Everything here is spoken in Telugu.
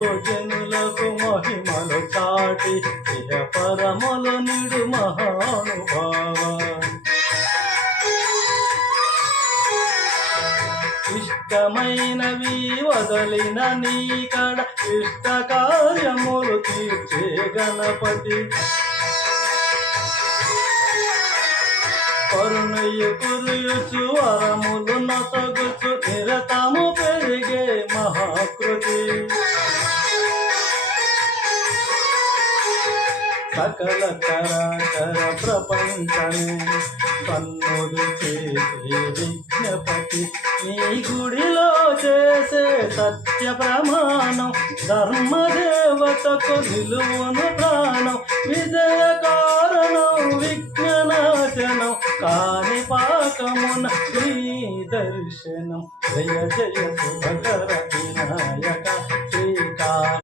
జనులకు మహిమలు చాటి ఇహ పరములు నిడు మహానుభావ. ఇష్టమైనవి వదలిన నీకడ ఇష్ట కార్యములు తీర్చే గణపతి. కరుణయ్య కురుయుచు వరములు నొసగుచు నిరతము పెరిగే మహాకృతి. సకల చరాచర ప్రపంచమే కన్నుడు చేసే విజ్ఞపతి. నీ గుడిలో చేసే సత్య ప్రమాణం ధర్మదేవతకు నిలువును ప్రాణం. విజయ కారణం విఘ్ననాశనం కాని పాకమున శ్రీ దర్శనం. జయ జయ శుభకర వినాయక శ్రీకార